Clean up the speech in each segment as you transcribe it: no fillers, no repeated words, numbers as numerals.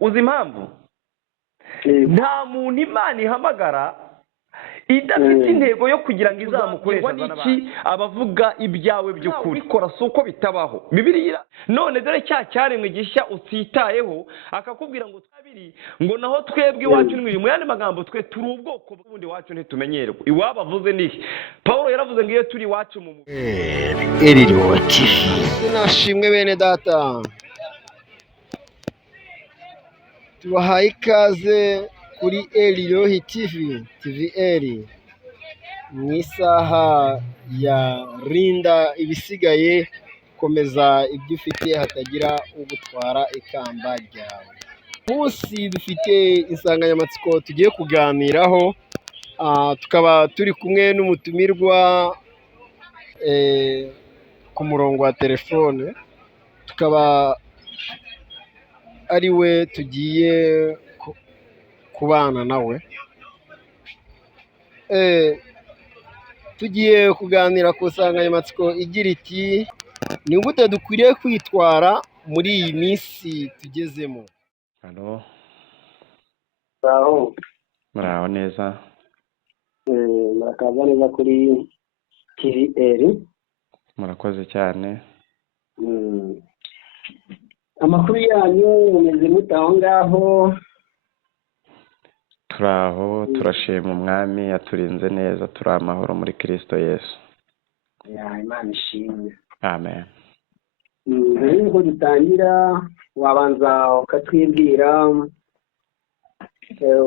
uzi impamvu nta muntu Imana ihamagara idafite intego yo kugira ngo izamukoreshe n'iki abavuga ibyawe by'ukuri ikora si uko bitabaho Bibiliya none dore cya cyaremwe gishya utitayeho akakubwira ngo twabiri ngo naho twebwe iwacu n'ibiri mu yandi magambo twe turi ubwoko bw'ubundi wacu ntitumenyerwe iwabo avuze niki Paulo yaravuze ngo iyo turi iwacu mu Eriro TV nashimwe bene data tubahaye ikaze kuri Eriro TV TVR mu isaha ya rinda ibisigaye komeza ibyo ufite hatagira ugutwara ikamba ryawe munsi dufite insanganyamatsiko tugiye kuganiraho tukaba turi kumwe n'umutumirwa ku murongo wa telefone tukaba ari we tugiye kubana nawe tugiye kuganira ku nsanganyamatsiko igira iti ni gute dukwiriye kwitwara muri iyi minsi tugezemo. Halo aho muraho neza murakaza neza kuri TVR murakoze cyane amakuru yanyu mumeze mute aho ngaho turaho turashima umwami yaturinze neza turi amahoro muri Kristo Yesu Imana ishimwe amen mbere yuko dutangira wabanza ukatwibwira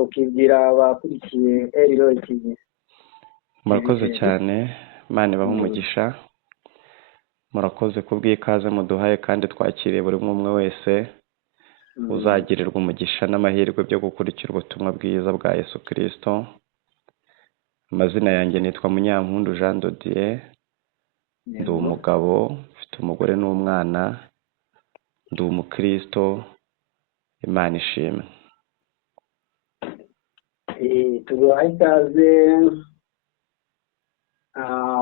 ukibwira abakurikiye Eriro TV. murakoze cyane Imana ibahe umugisha murakoze kubw'ikaze muduhaye kandi twakiriye buri umwe wese uzagirirwa umugisha n'amahirwe byo gukurikira ubutumwa bwiza bwa Yesu Kristo. Amazina yanjye nitwa Munyampundu Jean de Dieu ndi umugabo mfite umugore n'umwana ndi umukristo Imana ishimwe. Tuguhaye ikaze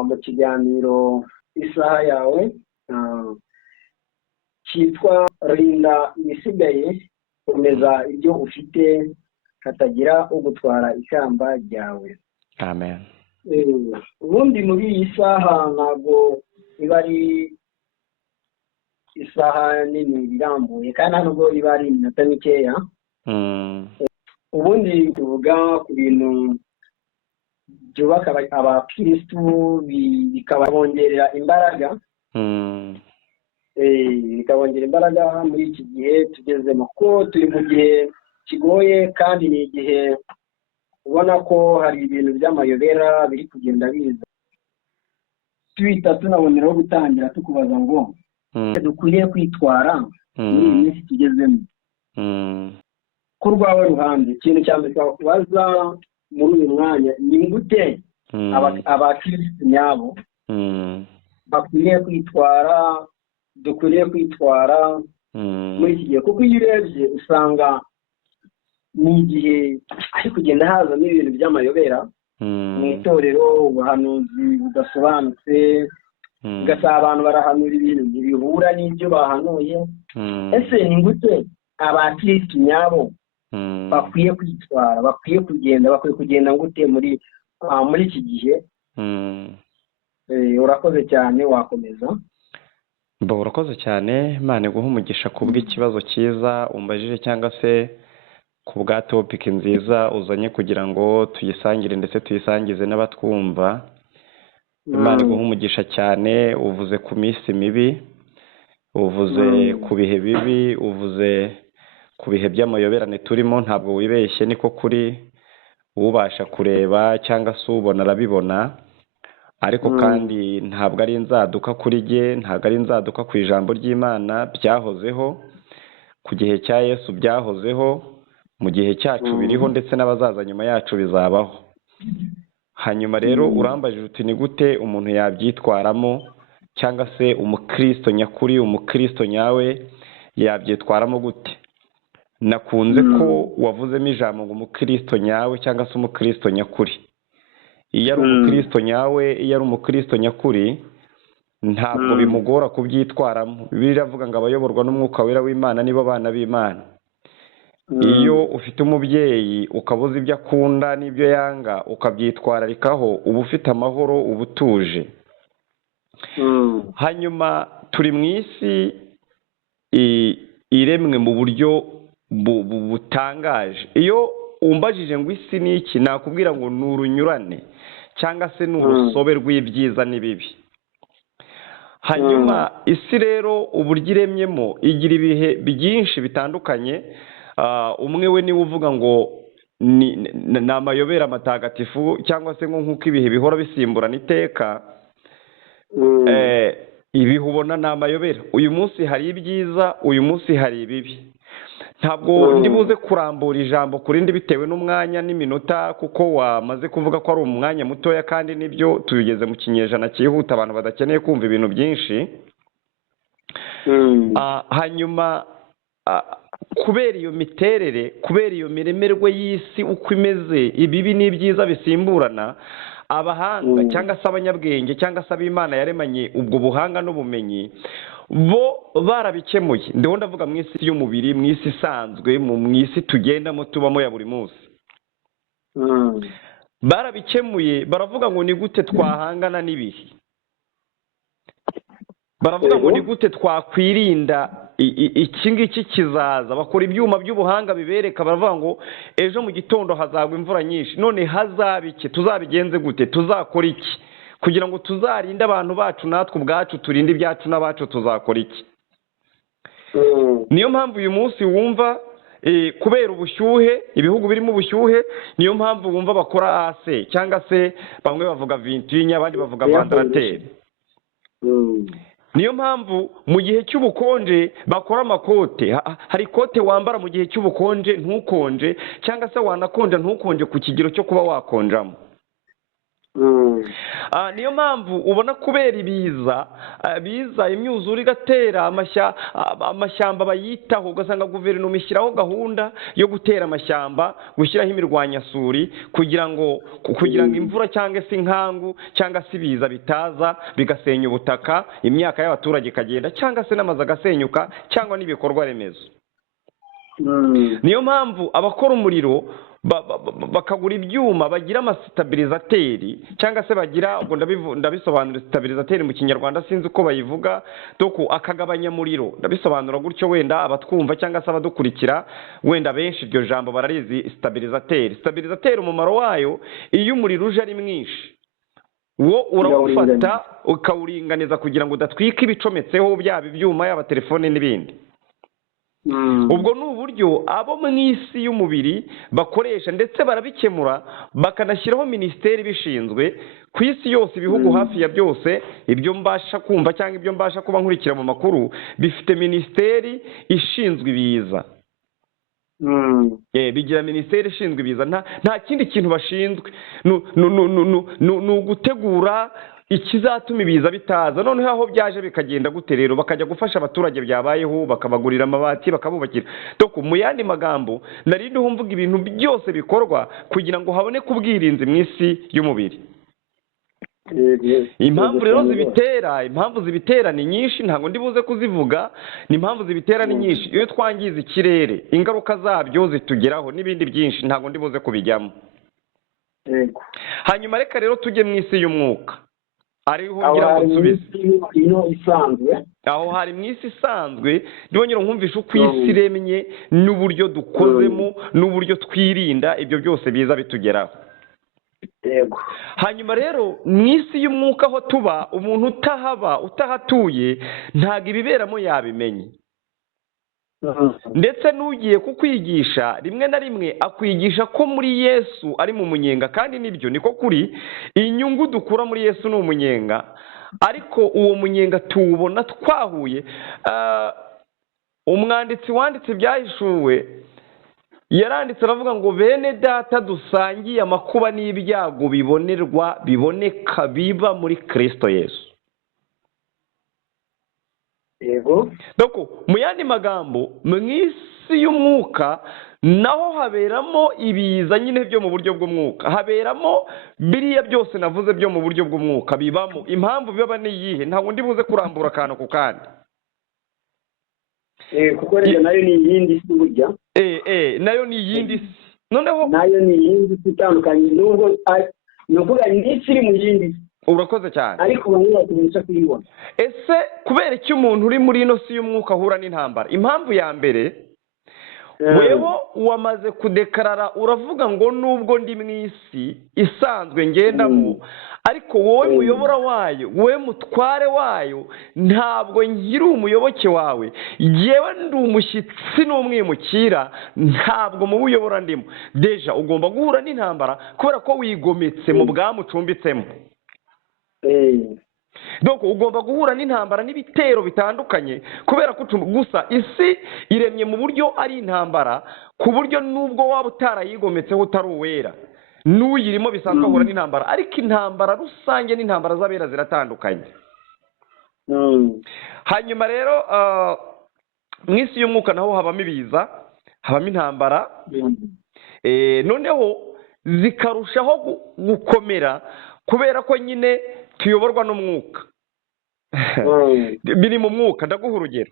mu kiganiro isaha yawe cyitwa rinda ibisigaye komeza ibyo ufite hatagira ugutwara ikamba ryawe. Amen. Ubundi muri iyi saha ntabwo iba ari isaha nini irambuye kandi ntabwo iba ari iminota mikeya. Ubundi tuvuga ku bintu byubaka abakirisitu bikabongerera imbaraga bikabongera imbaraga muri iki gihe tugezemo ko turi mu gihe kigoye kandi ni igihe ubona ko hari ibintu by'amayobera biri kugenda biza twita tunaboneraho gutangira tukubaza ngo dukwiriye kwitwara muri iyi minsi tugezemo ko rwawe ruhande ikintu cya mbere twakubaza muri uyu mwanya ni gute abakirisitu nyabo bakwiriye kwitwara dukwiriye kwitwara muri iki gihe kuko iyo urebye usanga ni igihe ari kugenda hazamo ibintu by'amayobera mu itorero ubuhanuzi budasobanutse ugasanga abantu barahanura ibintu ntibihura n'ibyo bahanuye ese ni gute abakirisitu nyabo bakwiye kwitwara bakwiye kugenda gute muri iki gihe urakoze cyane wakomeza. Urakoze cyane Imana iguha umugisha kubw'ikibazo cyiza umbajije cyangwa se ku bwa topic nziza uzanye kugira ngo tuyisangire ndetse tuyisangize n'abatwumva. Imana iguha umugisha cyane uvuze ku minsi mibi uvuze ku bihe bibi uvuze ku bihe by'amayoberane turimo ntabwo wibeshye niko kuri ubasha kureba cyangwa se ubona arabibona ariko kandi ntabwo ari inzaduka kuri jye ntabwo ari inzaduka ku ijambo ry'Imana byahozeho ku gihe cya Yesu byahozeho mu gihe cyacu biriho ndetse n'abazaza nyuma yacu bizabaho. Hanyuma rero urambajije uti ni gute umuntu yabyitwaramo cyangwa se umukristo nyakuri umukristo nyawe yabyitwaramo gute. Nakunze ko wavuzemo ijambo ngo umukristo nyawe cyangwa se umukristo nyakuri. Iyo ari umukristo nyawe iyo ari umukristo nyakuri ntabwo bimugora kubyitwaramo. Bibiliya iravuga ngo abayoborwa n'umwuka wera w'Imana nibo bana b'Imana. iyo ufite umubyeyi ukaba uzi ibyo akunda n'ibyo yanga ukabyitwararikaho uba ufite amahoro uba utuje. Hanyuma turi mu isi iremwe mu buryo butangaje. Iyo umbajije ngo isi ni iki, nakubwira ngo ni urunyurane cyangwa se ni urusobe rw'ibyiza n'ibibi. Hanyuma isi rero uburyo iremyemo igira ibihe byinshi bitandukanye. Umwe we niwe uvuga ngo ni amayobera matagatifu cyangwa se nk'uko ibihe bihora bisimburana iteka. Ibihe ubona ni amayobera. Uyu munsi hari ibyiza, uyu munsi hari ibibi. Ntabwo ndi buze kurambura ijambo ku rindi bitewe n'umwanya n'iminota, kuko wamaze kuvuga ko ari umwanya mutoya, kandi nibyo tugeze mu kinyejana cyihuta abantu badakeneye kumva ibintu byinshi. Hanyuma kubera iyo miterere, kubera iyo miremerwe y'isi uko imeze, ibibi n'ibyiza bisimburana, abahanga cyangwa se abanyabwenge cyangwa se ab'Imana yaremanye ubwo buhanga n'ubumenyi bo barabikemuye. Ndiho ndavuga mu isi y'umubiri, mu isi isanzwe, mu isi tugendamo tubamo ya buri munsi. Barabikemuye, baravuga ngo ni gute twahangana n'ibihe, baravuga ngo ni gute twakwirinda iki ngiki kizaza. Bakora ibyuma by'ubuhanga bibereka, baravuga ngo ejo mu gitondo hazagwa imvura nyinshi, none hazaba iki, tuzabigenze gute, tuzakora iki kugira ngo tuzarinde abantu bacu natwe ubwacu turinde ibyacu n'abacu, tuzakora iki? Niyo mpamvu uyu munsi wumva kubera ubushyuhe, ibihugu birimo ubushyuhe, niyo mpamvu wumva bakora AC cyangwa se bamwe bavuga vintinya, abandi bavuga vandarateri. Niyo mpamvu mu gihe cy'ubukonje bakora amakote. Hari ikote wambara mu gihe cy'ubukonje ntukonje, cyangwa se wanakonja ntukonje ku kigero cyo kuba wakonjamo. Niyo mpamvu ubona kubera ibiza imyuzure igatera, amashyamba bayitaho, ugasanga guverinoma ishyiraho gahunda yo gutera amashyamba, gushyiraho imirwanyasuri kugira ngo imvura cyangwa se inkangu cyangwa se ibiza bitaza bigasenya ubutaka, imyaka y'abaturage ikagenda, cyangwa se n'amazu agasenyuka, cyangwa n'ibikorwa remezo. Niyo mpamvu abakora umuriro bakagura ibyuma bagira amasitabilizateri, cyangwa se bagira, ubwo ndabisobanura sitabilizateri mu kinyarwanda sinzi uko bayivuga, doko akagabanya muriro. Ndabisobanura gutyo, wenda abatwumva cyangwa se abadukurikira wenda benshi iryo jambo bararizi. Sitabilizateri umumaro wayo, iyo umuriro uje ari mwinshi wo urawufata ukawuringaniza kugira ngo udatwika ibicometseho, byaba ibyuma, yaba telefone n'ibindi. Ubwo ni uburyo abo mu isi y'umubiri bakoresha, ndetse barabikemura bakanashyiraho minisiteri bishinzwe ku isi yose. Ibihugu hafi ya byose, ibyo mbasha kumva cyangwa ibyo mbasha kuba nkurikira mu makuru, bifite minisiteri ishinzwe ibiza. Bigira minisiteri ishinzwe ibiza. Nta kindi kintu bashinzwe, ni ugutegura ikizatuma ibiza bitaza. Noneho aho byaje bikagenda gute rero? Bakajya gufasha abaturage byabayeho, bakabagurira amabati, bakabubakira. Doko mu yandi magambo, narindi humvuga ibintu byose bikorwa kugira ngo haboneke ubwirinzi mu isi y'umubiri. Impamvu rero zibitera ni nyinshi, ntabwo ndi buze kuzivuga. Ni impamvu zibitera ni nyinshi. Iyo twangiza ikirere, ingaruka zabyo zitugeraho n'ibindi byinshi, ntabwo ndi buze kubijyamo. Hanyuma reka rero tujye mu isi y'umwuka. Ariho ngira ngo nsubize. Aho hari mu isi isanzwe, ndibongera nkumvisha uko isi iremye n'uburyo dukozemo n'uburyo twirinda ibyo byose biza bitugeraho. Hanyuma rero mu isi y'umwuka aho tuba, umuntu utahatuye ntabwo ibiberamo yabimenye. Ndetse n'ugiye kukwigisha rimwe na rimwe akwigisha ko muri Yesu ari mu munyenga, kandi nibyo niko kuri. Inyungu dukura muri Yesu ni umunyenga, ariko uwo munyenga tuwubona twahuye. Umwanditsi wanditse ibyahishuwe yaranditse aravuga ngo bene data dusangiye amakuba n'ibyago biboneka biba muri Kristo Yesu. Doko mu yandi magambo, mu isi y'umwuka naho haberamo ibiza nyine byo mu buryo bw'umwuka, haberamo biriya byose navuze byo mu buryo bw'umwuka bibamo. Impamvu biba ni iyihe? Ntabwo ndi buze kurambura akantu ku kandi. kuko rero nayo ni iyindi si burya. Nayo ni iyindi si. Noneho nayo ni iyindi si itandukanye nubwo ni ukuvuga n'isi iri mu yindi si. Urakoze cyane. Ariko bamwe batumvisha kuyibona. Ese kubera iki umuntu uri muri ino si y'umwuka ahura n'intambara? Impamvu ya mbere, weho wamaze kudekarara uravuga ngo nubwo ndi mu isi isanzwe ngendamo, ariko wowe muyobora wayo, wowe mutware wayo, ntabwo nkiri umuyoboke wawe, yewe ndi umushyitsi n'umwimukira, ntabwo mu buyobora ndimo. Deja ugomba guhura n'intambara kubera ko wigometse mu bwamucumbitsemo. Donc ugomba guhura n'intambara n'ibitero bitandukanye kubera ko gusa isi iremye mu buryo ari intambara, ku buryo nubwo waba utarayigometseho utari uwera n'uyirimo bisanzwe ahura n'intambara, ariko intambara rusange n'intambara z'abera ziratandukanye. Hanyuma rero mu isi y'umwuka naho habamo ibiza, habamo intambara, noneho zikarushaho gukomera kubera ko nyine tuyoborwa n'umwuka. Biri mu mwuka. Ndaguha urugero.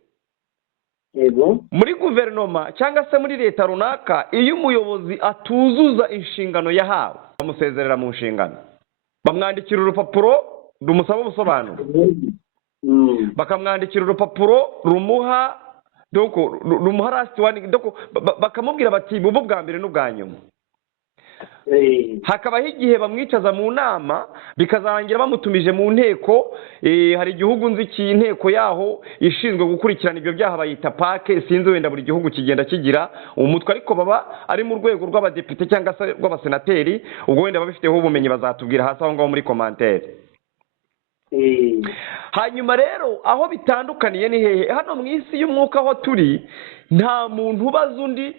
Muri guverinoma cyangwa se muri leta runaka, iyo umuyobozi atuzuza inshingano yahawe, bamusezerera mu nshingano, bamwandikira urupapuro rumusaba ubusobanuro, bakamwandikira urupapuro rumuha lasiti wani, bakamubwira bati bubu bwa mbere n'ubwa nyuma. Hakabaho igihe bamwicaza mu nama, bikazarangira bamutumije mu nteko. Hari igihugu nzi cy'inteko yaho ishinzwe gukurikirana ibyo byaha bayita pake, sinzi wenda buri gihugu kigenda kigira umutwe, ariko baba ari mu rwego rw'abadepite cyangwa se rw'abasenateri. Ubwo wenda babifiteho ubumenyi bazatubwira hasi aho ngaho muri komantere. Hanyuma rero aho bitandukaniye ni hehe? Hano mu isi y'umwuka aho turi, nta muntu ubaza undi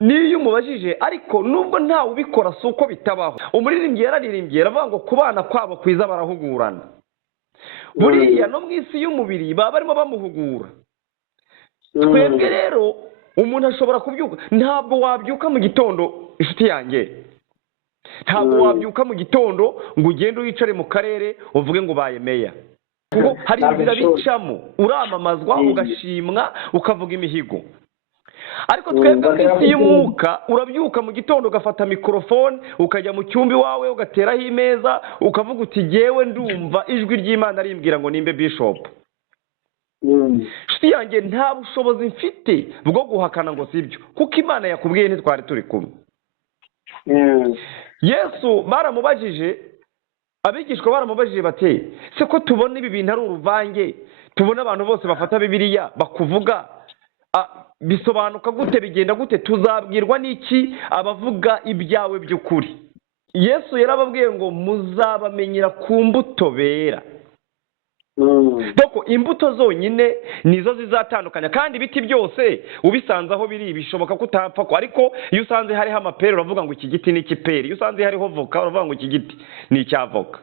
niyo umubajije, ariko nubwo ntawe ubikora si uko bitabaho. Umuririmbyi yararirimbye aravuga ngo ku bana kwabo kwiza barahugurana. Buriya no mu isi y'umubiri baba barimo bamuhugura. Twebwe rero umuntu ashobora kubyuka, ntabwo wabyuka mu gitondo inshuti yanjye, ntabwo wabyuka mu gitondo ngo ugende wicare mu karere uvuge ngo ubaye meya. Kuko hari inzira bicamo, uramamazwa, ugashimwa, ukavuga imihigo. Ariko twebwe mu isi y'umwuka urabyuka mu gitondo ugafata mikorofone ukajya mu cyumba iwawe ugateraho imeza ukavuga uti jyewe ndumva ijwi ry'Imana rimbwira ngo nimbe bishop. Nshuti yanjye, nta bushobozi mfite bwo guhakana ngo sibyo, kuko Imana yakubwiye ntitwari turi kumwe. Yesu baramubajije, abigishwa baramubajije bati se ko tubona ibi bintu ari uruvange, tubona abantu bose bafata Bibiliya bakuvuga, bisobanuka gute, bigenda gute, tuzabwirwa n'iki abavuga ibyawe by'ukuri? Yesu yarababwiye ngo muzabamenyera ku mbuto bera. Doko imbuto zonyine nizo zizatandukanya, kandi ibiti byose ubisanze aho biri bishoboka ko utapfa ko, ariko iyo usanze hariho amapera uravuga ngo iki giti ni ikiperi, iyo usanze hariho voka uravuga ngo iki giti ni icyavoka.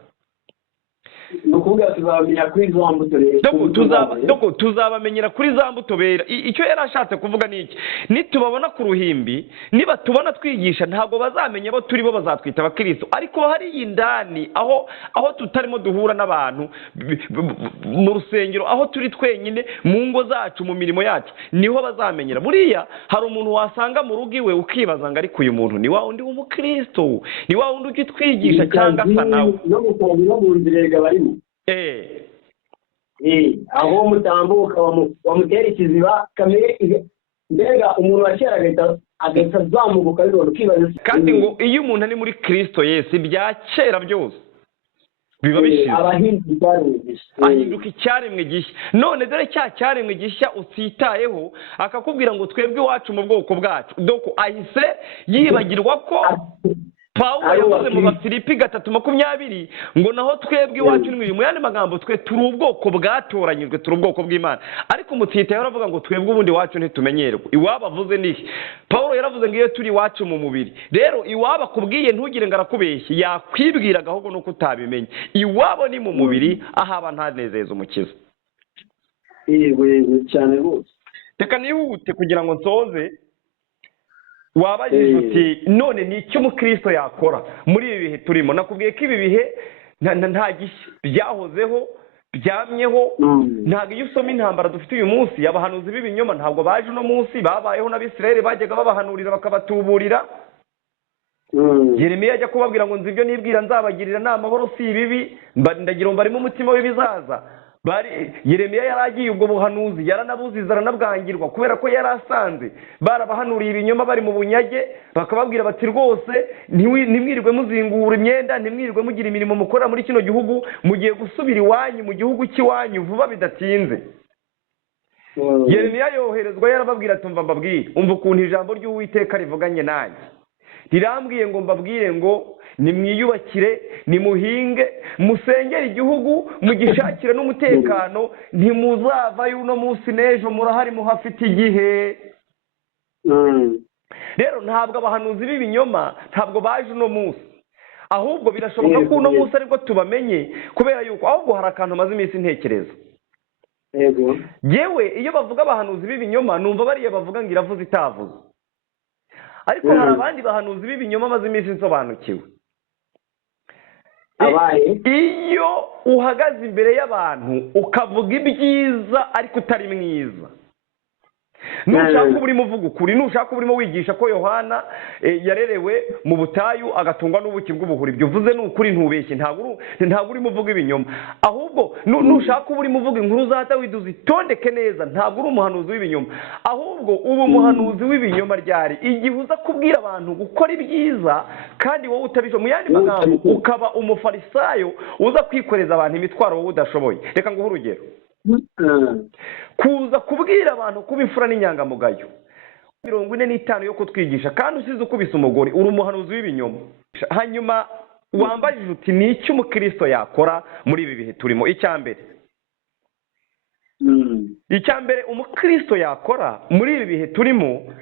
Nukuvuga tuzabamenyera kuri za mbuto bera. Tuzabamenyera kuri za mbuto bera. Icyo yari ashatse kuvuga ni iki? Nitubabona ku ruhimbi, niba tubona twigisha, ntabwo bazamenya abo turi bo, bazatwita abakristo. Ariko hari indani aho tutarimo duhura n'abantu mu rusengero, aho turi twenyine mu ngo zacu, mu mirimo yacu, niho bazamenyera. Buriya hari umuntu wasanga mu rugo iwe ukibaza ngo ariko uyu muntu ni wa wundi w'umukristo, ni wa wundi ukitwigisha cyangwa asa nawe. No mu nzira barimo. Aho mutambuka wamutera ikiziba kamere, mbega umuntu wa kera agahita azamuka rero ukibaza. Kandi ngo iyo umuntu ari muri Kristo Yesu, ibya kera byose biba bishize, ahinduka icyaremwe gishya. None dore cya cyaremwe gishya utitayeho, akakubwira ngo twebwe iwacu mu bwoko bwacu, doko ahise yibagirwa ko Pawulo yavuze mu Bafilipi 3:20 ngo naho twebwe iwacu ni mu yandi magambo twe turi ubwoko bwatoranyijwe, turi ubwoko bw'Imana. Ariko umutitayeho aravuga ngo twebwe ubundi iwacu ntitumenyerwa. Iwabo avuze niki? Pawulo yaravuze ngo iyo turi iwacu mu mubiri. Rero iwabo akubwiye ntugire ngo arakubeshye, yakwibwiraga ahubwo nuko utabimenye. Iwabo ni mu mubiri, ahaba ntanezeza umukiza. Yego cyane rwose. Reka nihute kugira ngo nsoze. Wabajije uti none ni icyo umukristo yakora muri ibi bihe turimo? Nakubwiye ko ibi bihe nta gishya byahozeho, byamyeho. Ntabwo iyo usoma intambara dufite uyu munsi, abahanuzi b'ibinyoma ntabwo baje uno munsi, babayeho n'Abisirayeli bajyaga babahanurira bakabatuburira. Yeremiya ajya kubabwira ngo nzi ibyo nibwira nzabagirira ni amahoro si ibibi, ndagira ngo barimo umutima w'ibizaza. Yeremiya yari agiye ubwo buhanuzi, yaranabuziza aranabwangirwa kubera ko yari asanze barabahanuriye ibinyoma bari mu bunyage, bakababwira bati rwose ntimwirirwe muzingura imyenda, ntimwirirwe mugira imirimo mukora muri kino gihugu, mugiye gusubira iwanyu mu gihugu cy'iwanyu vuba bidatinze. Yeremiya yoherezwa yarababwira ati umva mbabwire, umva ukuntu ijambo ry'Uwiteka rivuganye nanjye. Rirambwiye ngo mbabwire ngo nimwiyubakire, nimuhinge, musengere igihugu, mugishakire n'umutekano, ntimuzavayo uno munsi n'ejo, murahari muhafite igihe. Rero ntabwo abahanuzi b'ibinyoma ntabwo baje uno munsi, ahubwo birashoboka ko uno munsi aribwo tubamenye, kubera yuko ahubwo hari akantu maze iminsi ntekereza. Yewe iyo bavuga abahanuzi b'ibinyoma numva bariya bavuga ngo iravuze itavuze, ariko hari abandi bahanuzi b'ibinyoma maze iminsi nsobanukiwe. Iyo uhagaze imbere y'abantu ukavuga ibyiza ariko utari mwiza, nushaka uba urimo uvuga ukuri, nushaka uba urimo wigisha ko Yohana yarerewe mu butayu agatungwa n'ubuki bw'ubuhuri, ibyo uvuze ni ukuri ntubeshye, ntabwo urimo uvuga ibinyoma. Ahubwo nushaka uba urimo uvuga inkuru za Dawidi uzitondeke neza, ntabwo uri umuhanuzi w'ibinyoma, ahubwo uba umuhanuzi w'ibinyoma ryari igihe uza kubwira abantu gukora ibyiza kandi wowe utabishoboye. Mu yandi magambo ukaba umufarisayo uza kwikoreza abantu imitwaro wowe udashoboye. Reka nguhe urugero. Kuza kubwira abantu kuba imfura n'inyangamugayo 45 yo kutwigisha kandi usize ukubise umugore, uri umuhanuzi w'ibinyoma. Hanyuma wambajije uti ni iki umukristo yakora muri ibi bihe turimo? Icyambere umukristo yakora muri ibi bihe turimo,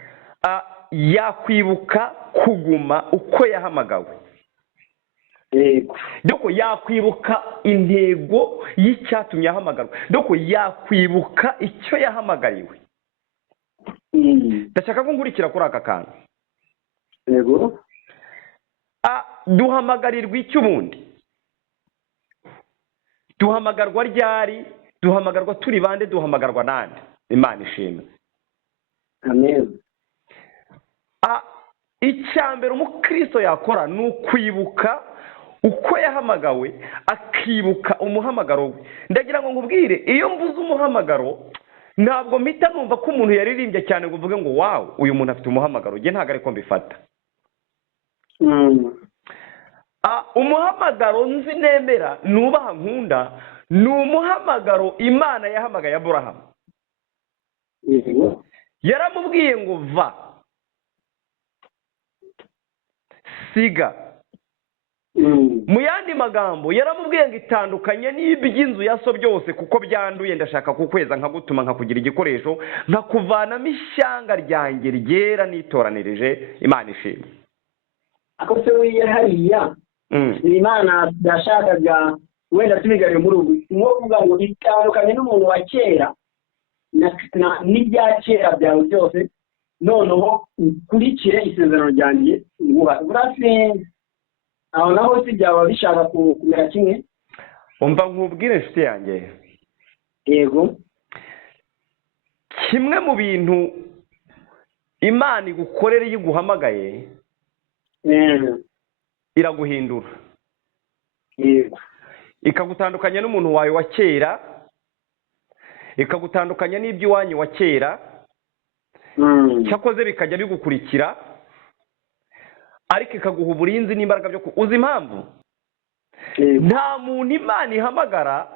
yakwibuka kuguma uko yahamagawe. Doko yakwibuka intego y'icyatumye ahamagarwa, doko yakwibuka icyo yahamagariwe. Ndashaka ko nkurikira kuri aka kantu. Duhamagarirwa icyo ubundi? Duhamagarwa ryari? Duhamagarwa turi bande? Duhamagarwa nande? Imana ishimwe. Amen. Icyambere umukristo yakora ni ukwibuka uko yahamagawe, akibuka umuhamagaro we. Ndagira ngo nkubwire, iyo mvuze umuhamagaro ntabwo mpita numva ko umuntu yaririmbye cyane ngo uvuge ngo wow uyu muntu afite umuhamagaro, nge ntabwo ariko mbifata. Umuhamagaro nzi nemera nubaha nkunda ni umuhamagaro Imana yahamagaye Aburahamu. Yaramubwiye ngo va, siga. Mu yandi magambo yaramubwiye ngo itandukanye n'iby'inzu ya so byose kuko byanduye, ndashaka kukweza nkagutuma nkakugira igikoresho nkakuvanamo ishyanga ryanjye ryera nitoranirije. Imana ishimwe. Ako se wiye hariya Imana yashakaga wenda tubigariye muri ubu nko kuvuga ngo itandukanye n'umuntu wa kera n'ibya kera byawe byose, noneho ukurikire isezerano ryanjye urase aho naho si byaba bishaka kumera kimwe. Umva nkubwire inshuti yanjye, yego, kimwe mu bintu Imana igukorera iyo iguhamagaye iraguhindura, yego, ikagutandukanya n'umuntu wawe wa kera, ikagutandukanya n'iby'iwanyu wa kera, cyakoze bikajya bigukurikira, ariko ikaguha uburinzi n'imbaraga byo uzi impamvu? Nta muntu Imana ihamagara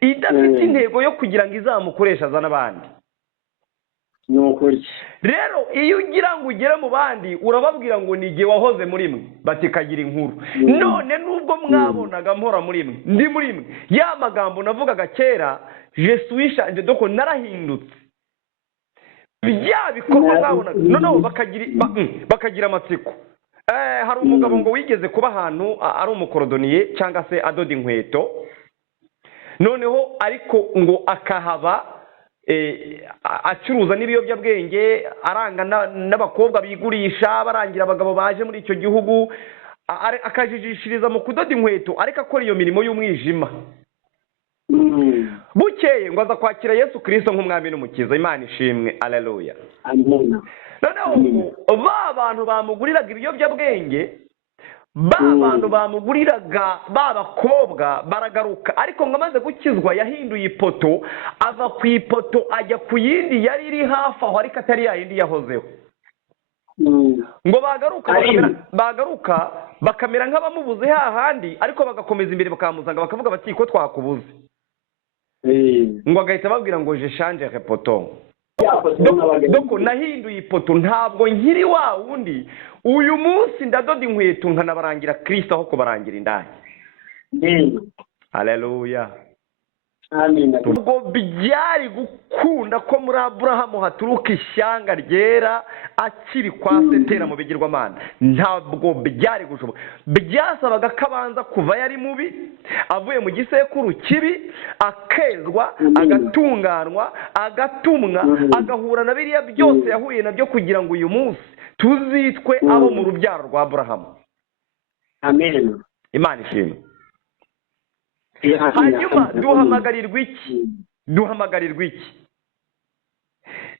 idafite intego yo kugira ngo izamukoresha azana abandi. Rero iyo ugira ngo ugere mu bandi urababwira ngo ni igihe wahoze muri mwe, batikagira inkuru. None nubwo mwabonaga mpora muri mwe, ndi muri mwe, ya magambo navugaga kera jesuisha doko narahindutse, bya bikorwa mwabonaga noneho bakagira amatsiko. Hari umugabo ngo wigeze kuba ahantu ari umukorodoniye cyangwa se adoda inkweto, noneho ariko ngo akahaba acuruza n'ibiyobyabwenge, aranga n'abakobwa bigurisha, barangira abagabo baje muri icyo gihugu, akajijishiriza mu kudoda inkweto ariko akora iyo mirimo y'umwijima. bukeye ngo aza kwakira Yesu Kristo nk'umwami n'umukiza. Imana ishimwe, aleluya. amina. Noneho ba bantu bamuguriraga ibiyobyabwenge, ba bantu bamuguriraga ba bakobwa baragaruka, ariko ngo amaze gukizwa yahinduye ipoto, ava ku ipoto ajya ku yindi yari iri hafi aho ariko atari ya yindi yahozeho. ngo bagaruka bakamera nk'abamubuze hahandi, ariko bagakomeza imbere bakamusanga bakavuga bati ko twakubuze. ngo agahita babwira ngo je change repoto, doko nahinduye ipoto, ntabwo nkiri wa wundi, uyu munsi ndadoda inkweto nkanabarangira Kristo aho kubarangira indaya. Haleluya. Amina. Ubwo byari gukunda ko muri Aburahamu haturuka ishyanga ryera akiri kwa Setera mu bigirwamana, ntabwo byari gushoboka. Byasabaga ko abanza kuva yari mubi, avuye mu gisekuru kibi, akezwa, agatunganwa, agatumwa, agahura na biriya byose yahuye nabyo kugira ngo uyu munsi tuzitwe abo mu rubyaro rwa Aburahamu. Amen. Imana ishimwe. Hanyuma duhamagarirwa iki?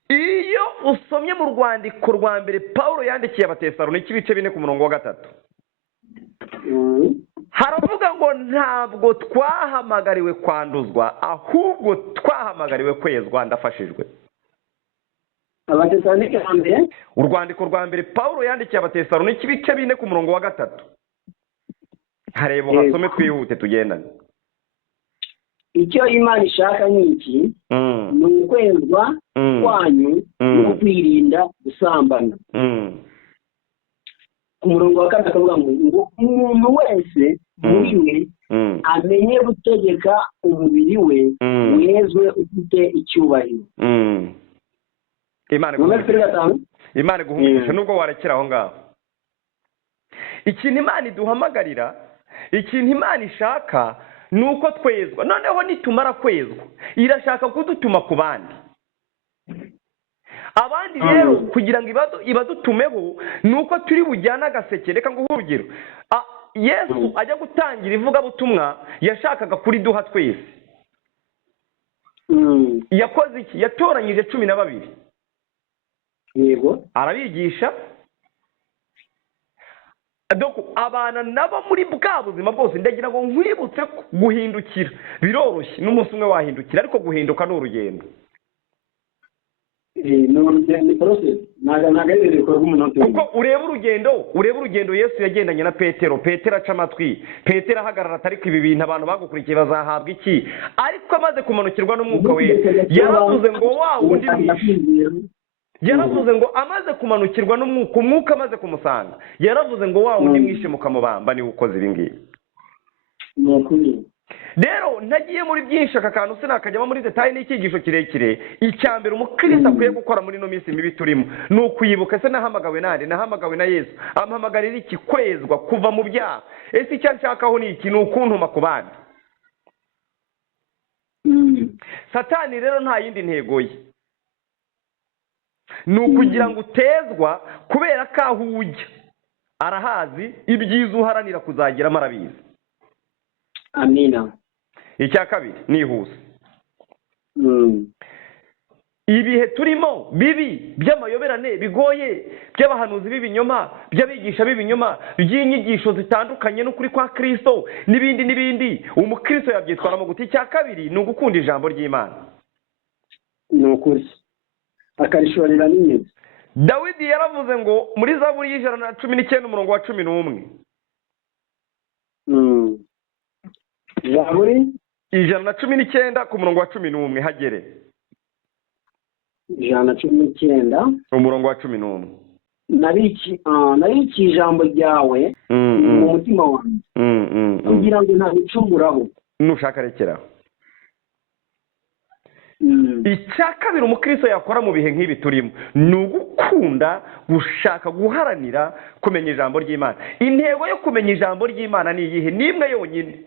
Iyo usomye mu rwandiko rwa mbere Pawulo yandikiye Abatesalonike ibice 4 ku murongo wa 3, haravuga ngo ntabwo twahamagariwe kwanduzwa, ahubwo twahamagariwe kwezwa. Ndafashijwe. Abatesalonike mbere, urwandiko rwa mbere Pawulo yandikiye Abatesalonike ibice 4 ku murongo wa 3. Harebo hasome twihute tugendane. Icyo Imana ishaka ni iki? Ni ukwezwa kwanyu no kwirinda gusambana. Ku murongo wa 4 akavuga ngo umuntu wese muri we amenye gutegeka umubiri we, wezwe ufite icyubahiro. Imana guhumurisha nubwo warekera aho ngaho. Ikintu Imana iduhamagarira, ikintu Imana ishaka nuko twezwa. Noneho nitumara kwezwa irashaka kudutuma ku bandi. Abandi rero kugira ngo ibadutumeho nuko turi bujyana agaseke. Reka ngo urugero, Yesu ajya gutangira ivugabutumwa yashakaga kuri duha twese. Yakoze iki? Yatoranyije 12. Yego. Arabigisha, doko abana nabo muri bwa buzima bwose. Ndagira ngo nkwibutse guhindukira biroroshye, n'umunsi umwe wahindukira, ariko guhinduka ni urugendo. Kuko ureba urugendo Yesu yagendanye na Petero aca amatwi, Petero ahagarara atariko ibi bintu abantu bagukurikiye bazahabwa iki? Ariko amaze kumanukirwa n'umwuka wera yaravuze ngo wa wundi mwishe, yaravuze ngo amaze kumanukirwa n'umwuka, umwuka amaze kumusanga, yaravuze ngo wa wundi mwishe mukamubamba niwe ukoze ibi ngibi. Rero ntagiye muri byinshi, aka kantu sinakajyamo muri detail, n'icyigisho kirekire. Icyambere umukristo akwiye gukora muri no minsi mibi turimo ni ukuyibuka, ese nahamagawe nande? Nahamagawe na Yesu. Ampamagarira iki? Kwezwa, kuva mu byaha. Ese icyo nshakaho ni iki? Ni ukuntuma ku bandi. Satani rero nta yindi ntego ye, ni ukugira ngo utezwa, kubera ko aho ujya arahazi, ibyiza uharanira kuzageramo arabizi. Amina. Icya kabiri nihuse, ibihe turimo bibi by'amayoberane bigoye, by'abahanuzi b'ibinyoma, by'abigisha b'ibinyoma, by'inyigisho zitandukanye n'ukuri kwa Kristo n'ibindi, umukristo yabyitwaramo gute? Icya kabiri ni ugukunda ijambo ry'Imana. Ni ukuri akarishorera n'inyezi. Dawidi yaravuze ngo muri Zaburi y'119 umurongo wa 11, Zaburi 119 ku murongo wa 11, hagere 119 umurongo wa 11. Nabiki ijambo ryawe mu mutima wanjye, kugira ngo ntabicumuraho. Nushaka rekeraho. Icya kabiri umukristo yakora mu bihe nk'ibi turimo ni ugukunda, gushaka, guharanira kumenya ijambo ry'Imana. Intego yo kumenya ijambo ry'Imana ni iyihe? Ni imwe yonyine.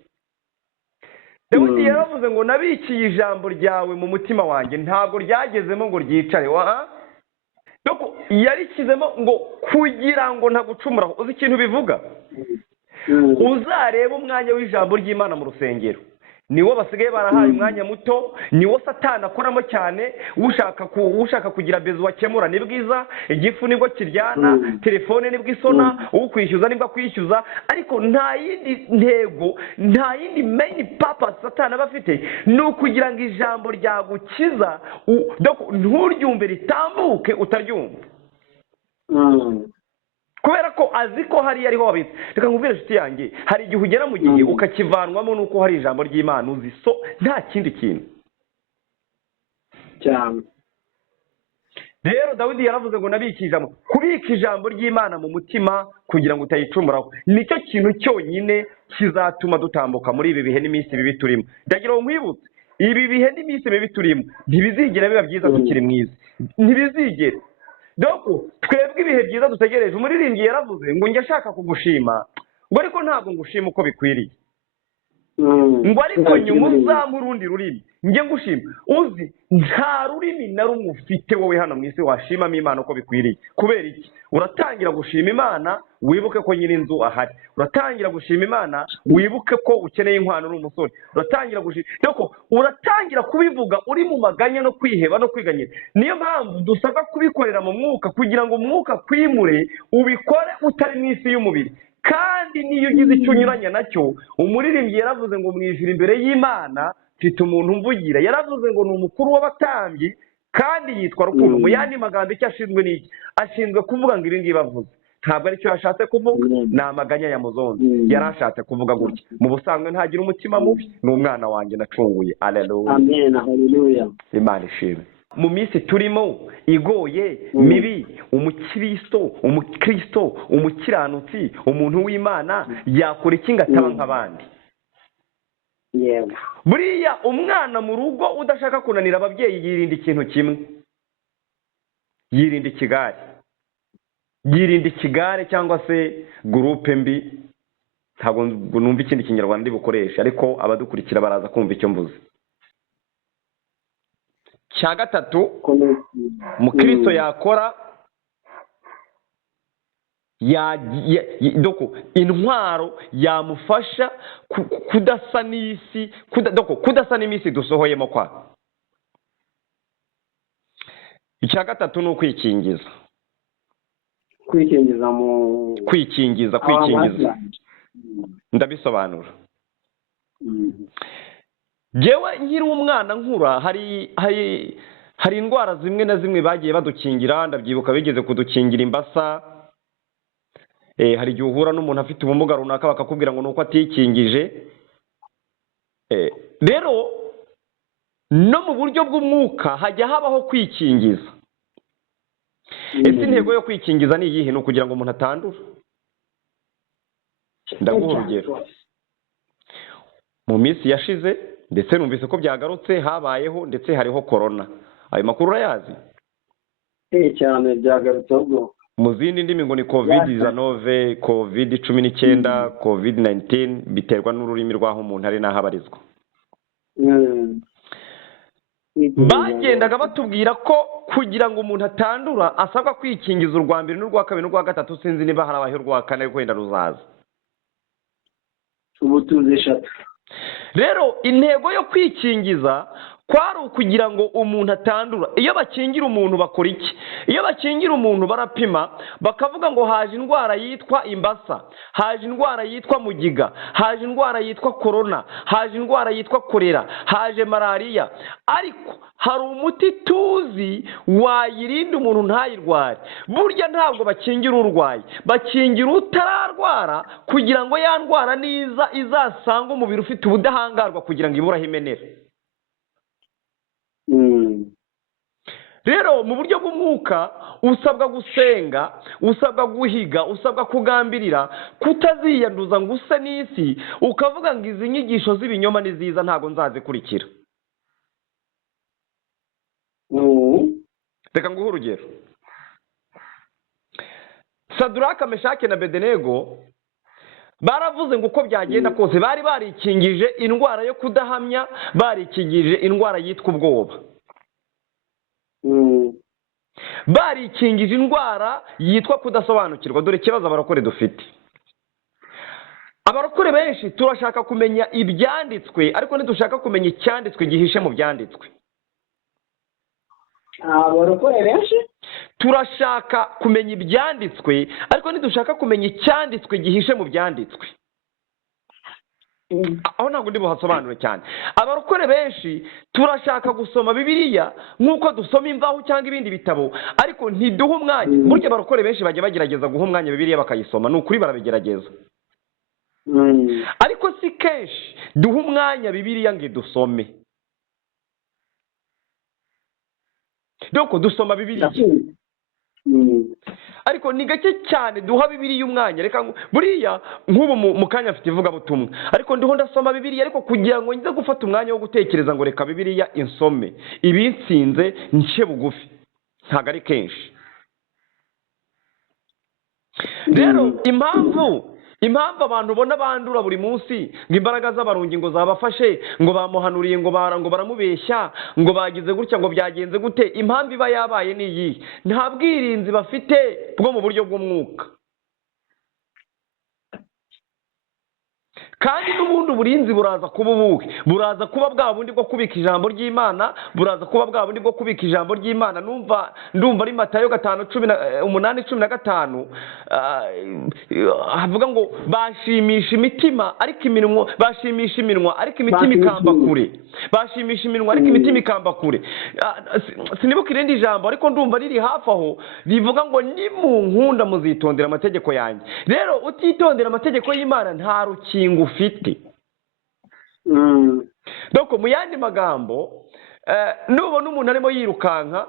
Dawidi yaravuze ngo nabikiye ijambo ryawe mu mutima wanjye, ntabwo ryagezemo ngo ryicare. Doko yarishyizemo ngo kugira ngo ntagucumuraho. Uzi ikintu bivuga? Uzareba umwanya w'ijambo ry'Imana mu rusengero, niwo basigaye barahaye umwanya muto, niwo satani akoramo cyane. ushaka kugira bezo wakemura ni bwiza, igifu nibwo kiryana, telefone nibwo isona, ukwishyuza nibwo akwishyuza, ariko nta yindi ntego, nta yindi main purpose satani aba afite, ni ukugira ngo ijambo ryagukiza nturyumve ritambuke utaryumva, kubera ko azi ko hariya ariho wabitse. Reka nkubwire inshuti yanjye, hari igihe ugera mu gihe ukakivanwamo n'uko hari ijambo ry'Imana uzi, so nta kindi kintu cyane. rero Dawidi yaravuze ngo nabike ijambo. Kubika ijambo ry'Imana mu mutima kugira ngo utayicumuraho nicyo kintu cyonyine kizatuma dutambuka muri ibi bihe n'iminsi bibi turimo. Ndagira ngo nkwibutse, ibi bihe n'iminsi bibi turimo ntibizigera biba byiza tukiri mwiza, ntibizigera. Doko twebwe ibihe byiza dutegereje. Umuririmbyi yaravuze ngo njye ashaka kugushima, ngo ariko ntabwo ngushima uko bikwiriye, ngo ariko nyuma uzampa urundi rurimi njye ngushima. Uzi nta rurimi na rumwe ufite wowe hano mu isi washimamo Imana uko bikwiriye. Kubera iki? Uratangira gushima Imana wibuke ko nyir'inzu ahari, uratangira gushima Imana wibuke ko ukeneye inkwano uri umusore, uratangira gushima, doko uratangira kubivuga uri mu maganya no kwiheba no kwiganyira. Niyo mpamvu dusabwa kubikorera mu mwuka, kugira ngo umwuka kwimure ubikore utari mu isi y'umubiri. Kandi niyo ugize icyo unyuranya nacyo, umuririmbyi yaravuze ngo mwijira imbere y'Imana mfite umuntu umvugira. Yaravuze ngo ni umukuru w'abatambyi kandi yitwa Rukundo. Mu yandi magambo icyo ashinzwe n'iki? Ashinzwe kuvuga ngo ibi ngibi avuze ntabwo aricyo yashatse kuvuga, ni amaganya yamuzonze. Yari ashatse kuvuga gutya, mu busanzwe ntagira umutima mubi, ni umwana wanjye nacunguye. Haleluya, amen, haleluya. Imana ishimwe. Mu minsi turimo igoye mibi, umukristo, umukiranutsi, umuntu w'Imana yakora iki ngo ataba nk'abandi? Yego. Buriya umwana mu rugo udashaka kunanira ababyeyi yirinda ikintu kimwe, yirinda ikigare cyangwa se gurupe mbi. Ntabwo numva ikindi kinyarwanda ndi bukoreshe, ariko abadukurikira baraza kumva icyo mvuze. Cya gatatu umukristo yakora, intwaro yamufasha kudasa n'isi, kudasa n'iminsi dusohoyemo kwa. Icya gatatu ni ukwikingiza. Kwikingiza. Ndabisobanura. Jewe nkiri umwana nkura, hari indwara zimwe na zimwe bagiye badukingira. Ndabyibuka bigeze kudukingira imbasa. Hari igihe uhura n'umuntu afite ubumuga runaka bakakubwira ngo nuko atikingije. Rero no mu buryo bw'umwuka hajya habaho kwikingiza. Ese intego yo kwikingiza ni iyihe? Ni ukugira ngo umuntu atandura. Ndaguha urugero. Mu minsi yashize ndetse numvise ko byagarutse, habayeho ndetse hariho corona. Ayo makuru urayazi? Cyane byagarutse ubwo. Mu zindi ndimi ngo ni COVID-19, COVID-19, COVID-19, biterwa n'ururimi rw'aho umuntu ari n'aho abarizwa. Bagendaga batubwira ko kugira ngo umuntu atandura asabwa kwikingiza urwa mbere n'urwa kabiri n'urwa gatatu. Sinzi niba harabaho urwa kane wenda ruzaza. Ubu tuzi 3. Rero intego yo kwikingiza kwari ukugira ngo umuntu atandura. Iyo bakingira umuntu bakora iki? Iyo bakingira umuntu barapima, bakavuga ngo haje indwara yitwa imbasa, haje indwara yitwa mugiga, haje indwara yitwa corona, haje indwara yitwa kolera, haje malariya. Ariko hari umuti tuzi wayirinda umuntu ntayirware. Burya ntabwo bakingira urwaye, bakingira utararwara kugira ngo ya ndwara niza izasanga umubiri ufite ubudahangarwa kugira ngo iburaho imenere. Rero mu buryo bw'umwuka usabwa gusenga, usabwa guhiga, usabwa kugambirira kutaziyanduza ngo use n'isi ukavuga ngo izi nyigisho z'ibinyoma ni ziza ntago nzazikurikira. Reka nguhe urugero. Saduraka, Meshake na Bedenego baravuze ngo uko byagenda kose bari barikingije indwara yo kudahamya, barikingije indwara yitwa ubwoba, barikingije indwara yitwa kudasobanukirwa. Dore ikibazo abarokore dufite. abarokore benshi turashaka kumenya ibyanditswe ariko ntidushaka kumenya icyanditswe gihishe mu byanditswe. abarokore benshi turashaka kumenya ibyanditswe ariko ntidushaka kumenya icyanditswe gihishe mu byanditswe. aho ntabwo ndi buhasobanure cyane. abarokore benshi turashaka gusoma Bibiliya nk'uko dusoma imvaho cyangwa ibindi bitabo ariko ntiduha umwanya. burya abarokore benshi bajya bagerageza guha umwanya Bibiliya bakayisoma, ni ukuri barabigerageza, ariko si kenshi duha umwanya Bibiliya ngo dusome. doko dusoma Bibiliya ariko ni gake cyane duha Bibiliya umwanya. reka buriya nk'ubu mu kanya afite ivugabutumwa ariko ndiho ndasoma Bibiliya ariko kugira ngo nze gufata umwanya wo gutekereza ngo reka Bibiliya insome ibinsinze nce bugufi ntabwo ari kenshi. rero impamvu abantu ubona bandura buri munsi ngo imbaraga z'abarungi ngo zabafashe ngo bamuhanuriye ngo baramubeshya ngo bagize gutya ngo byagenze gute, impamvu iba yabaye ni iyi: nta bwirinzi bafite bwo mu buryo bw'umwuka. kandi n'ubundi uburinzi buraza kuba ubuhe? buraza kuba bwa bundi bwo kubika ijambo ry'Imana, buraza kuba bwa bundi bwo kubika ijambo ry'Imana. ndumva ari Matayo 5:8-15 havuga ngo bashimisha imitima ariko iminwa bashimisha iminwa ariko imitima ikamba kure, bashimisha iminwa ariko imitima ikamba kure. sinibuka irindi jambo ariko ndumva riri hafi aho rivuga ngo nimunkunda muzitondera amategeko yanjye. rero utitondera amategeko y'Imana nta rukingo ufite. doko mu yandi magambo nubona umuntu arimo yirukanka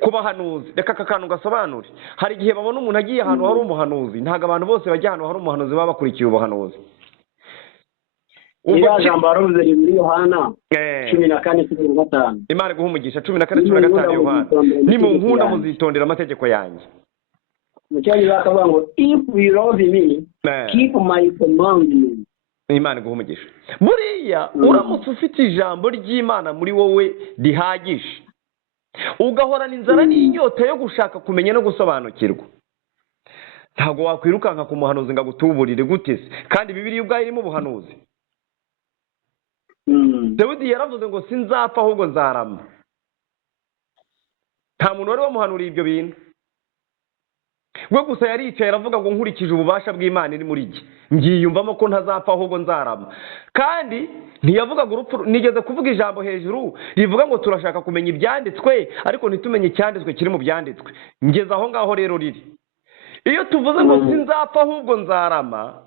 ku bahanuzi, reka aka kantu gasobanure. hari igihe babona umuntu agiye ahantu hari umuhanuzi, ntabwo abantu bose bajya ahantu hari umuhanuzi baba bakurikiye ubuhanuzi. iriya jambo waruvuze ni muri Yohana 14:15. Imana iguha umugisha. 14:15 Yohana, nimunkunda muzitondera amategeko yanjye. mu cyongereza bakavuga ngo if we love me keep my commandments. Imana iguha umugisha. buriya uramutse ufite ijambo ry'Imana muri wowe rihagije ugahorana inzara n'inyota yo gushaka kumenya no gusobanukirwa, ntabwo wakwirukanka ku muhanuzi ngo agutuburire gute se kandi Bibiliya ubwayo irimo ubuhanuzi. Dawidi yaravuze ngo sinzapfa ahubwo nzarama. nta muntu wari wamuhanuriye ibyo bintu, we gusa yaricaye aravuga ngo nkurikije ububasha bw'Imana iri muri jye ngiyumvamo ko ntazapfa ahubwo nzarama. kandi ntiyavugaga urupfu. nigeze kuvuga ijambo hejuru rivuga ngo turashaka kumenya ibyanditswe ariko ntitumenye icyanditswe kiri mu byanditswe. ngeze aho ngaho rero riri. iyo tuvuze ngo sinzapfa ahubwo nzarama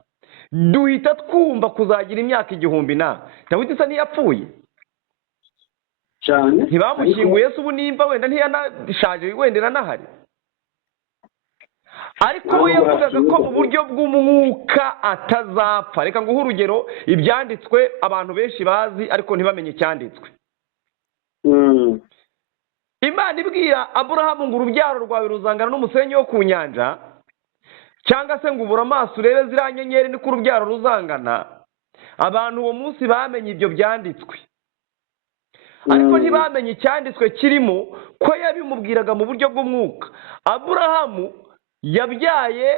duhita twumva kuzagira imyaka 1000. Dawidi se ntiyapfuye cyane? ntibamushyinguye se ubu nimba wenda ntiyanashaje wenda iranahari, ariko we yavugaga ko mu buryo bw'umwuka atazapfa. reka nguhe urugero ibyanditswe abantu benshi bazi ariko ntibamenye icyanditswe. Imana ibwira Aburahamu ngo urubyaro rwawe ruzangana n'umusenyi wo ku nyanja, cyangwa se ngo ubura amaso urebe ziriya nyenyeri niko urubyaro ruzangana. abantu uwo munsi bamenye ibyo byanditswe ariko ntibamenye icyanditswe kirimo ko yabimubwiraga mu buryo bw'umwuka. Aburahamu yabyaye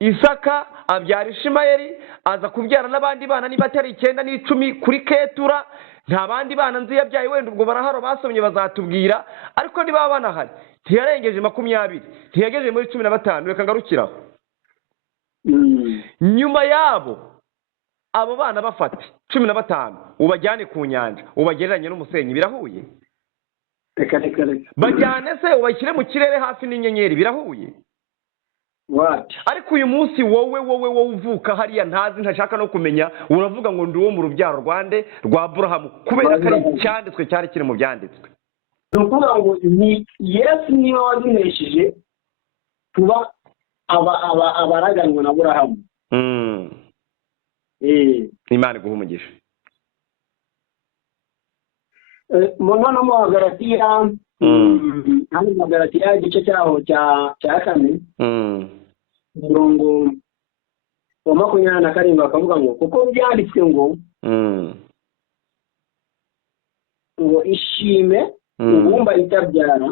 Isaka, abyara Ishimayeli, aza kubyara n'abandi bana niba atari 9 n'icumi kuri Ketura. nta bandi bana nzi yabyaye, wenda ubwo baraharo basomye bazatubwira, ariko niba banahari ntiyarengeje 20, ntiyagejeje muri 15. reka ngarukiraho. nyuma yabo abo bana bafata 15 ubajyane ku nyanja ubagereranye n'umusenyi, birahuye? reka bajyane se ubashyire mu kirere hafi n'inyenyeri, birahuye? ariko uyu munsi wowe uvuka hariya ntazi ntashaka no kumenya, uravuga ngo ndi uwo mu rubyaro rwande rwa Aburahamu kubera ko ari icyanditswe cyari kiri mu byanditswe. ni ukuvuga ngo ni Yesu niba wazinesheje tuba abaraganwa na Aburahamu. Imana iguha umugisha. Noneho mu Galatiya, hano mu Galatiya igice cyaho cya 4 umurongo wa 27 bakavuga ngo kuko byanditswe ngo ishime ubumba itabyara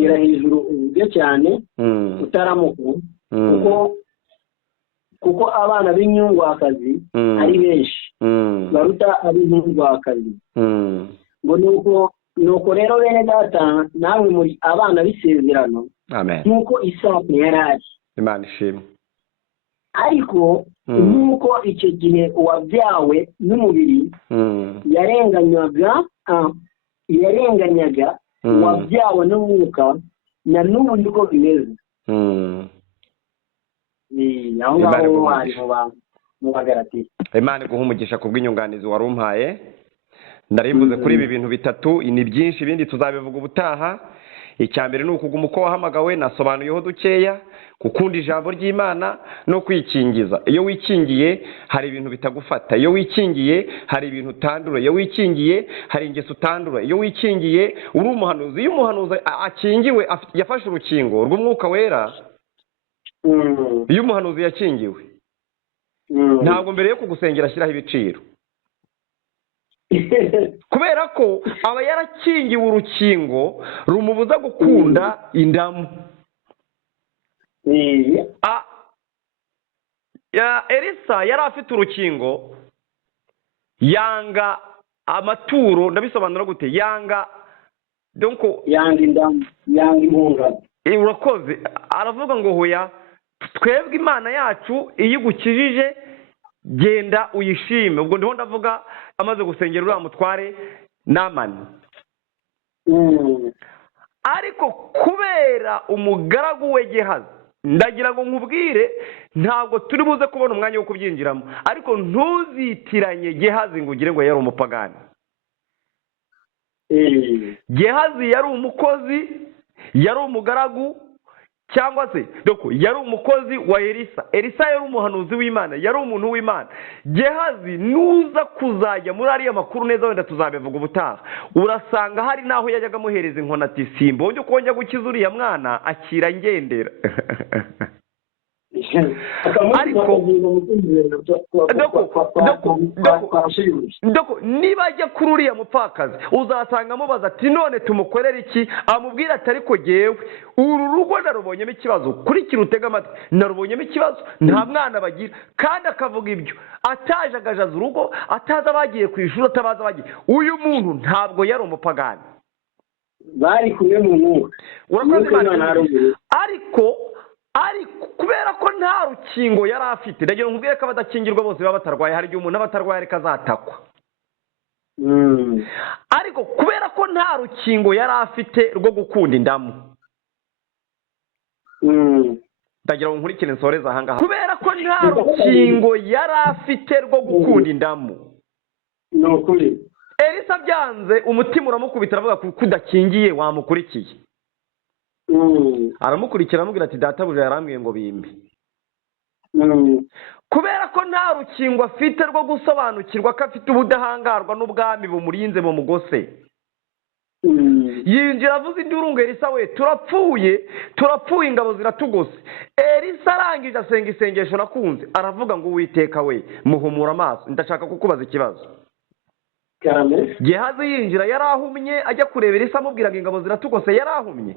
ira hejuru ubwe cyane utaramuka kuko kuko abana b'inyungwakazi ari benshi baruta ab'inyungwakazi. Ngo nuko rero bene data namwe muri abana b'isezerano nk'uko Isaka yari ari. Imana ishimwe. Ariko nk'uko icyo gihe uwabyawe n'umubiri yarenganyaga uwabyawe n'umwuka, na n'ubu niko bimeze. Aho ngaho hari mu Bagalatiya. Imana iguha umugisha kubw'inyunganizi wari umpaye. Ndarimbuze kuri ibi bintu bitatu, ni byinshi ibindi tuzabivuga ubutaha. Icya mbere ni ukuguma uko wahamagawe, nasobanuyeho dukeya, gukunda ijambo ry'Imana no kwikingiza. Iyo wikingiye hari ibintu bitagufata, iyo wikingiye hari ibintu utandura, iyo wikingiye hari ingeso utandura, iyo wikingiye uri umuhanuzi. Iyo umuhanuzi akingiwe yafashe urukingo rw'umwuka wera, iyo umuhanuzi yakingiwe ntabwo mbere yo kugusengera ashyiraho ibiciro, kubera ko aba yarakingiwe urukingo rumubuza gukunda indamu. Elisa yari afite urukingo, yanga amaturo. Ndabisobanura gute? Yanga indamu, yanga impungano. Urakoze. Aravuga ngo hoya, twebwe Imana yacu iyo igukijije genda uyishime. Ubwo ndiho ndavuga amaze gusengera uriya mutware Namani. Ariko kubera umugaragu we Gehazi, ndagira ngo nkubwire, ntabwo turi buze kubona umwanya wo kubyinjiramo, ariko ntuzitiranye Gehazi ngo ugire ngo yari umupagani. Gehazi yari umukozi, yari umugaragu, cyangwa se yari umukozi wa Elisa. Elisa yari umuhanuzi w'Imana, yari umuntu w'Imana. Gehazi nuza kuzajya muri ariya makuru neza, wenda tuzabivuga ubutaha, urasanga hari naho yajyaga amuhereza inkoni ati simba wongeye kongera gukiza uriya mwana akira ngendera. Niba ajya kuri uriya mupfakazi uzasanga amubaza ati none tumukorere iki? Amubwira ati ariko jyewe uru rugo narubonyemo ikibazo, kurikira utega amatwi, narubonyemo ikibazo, nta mwana bagira. Kandi akavuga ibyo atajagajaza urugo, atazi abagiye ku ishuri, atabaza abagiye. Uyu muntu ntabwo yari umupagani, bari kumwe mu mwuka. Ariko kubera ko nta rukingo yari afite, ndagira ngo nkubwire ko abadakingirwa bose baba batarwaye. Hari igihe umuntu aba atarwaye ariko azatakwa. Ariko kubera ko nta rukingo yari afite rwo gukunda indamu, ndagira ngo nkurikire nsoreze aha ngaha. Kubera ko nta rukingo yari afite rwo gukunda indamu, ni ukuri Elisa byanze umutima uramukubita, aravuga ko udakingiye wamukurikiye. Aramukurikira amubwira ati databuja yarambwiye ngo bimbi. Kubera ko nta rukingo afite rwo gusobanukirwa ko afite ubudahangarwa n'ubwami bumurinze mu mugose, yinjira avuze induru ngo Elisa we turapfuye, ingabo ziratugose. Elisa arangije asenga isengesho nakunze, aravuga ngo Uwiteka we muhumura amaso, ndashaka kukubaza ikibazo. Gehazi yinjira yarahumye, ajya kureba Elisa amubwira ngo ingabo ziratugose, yarahumye.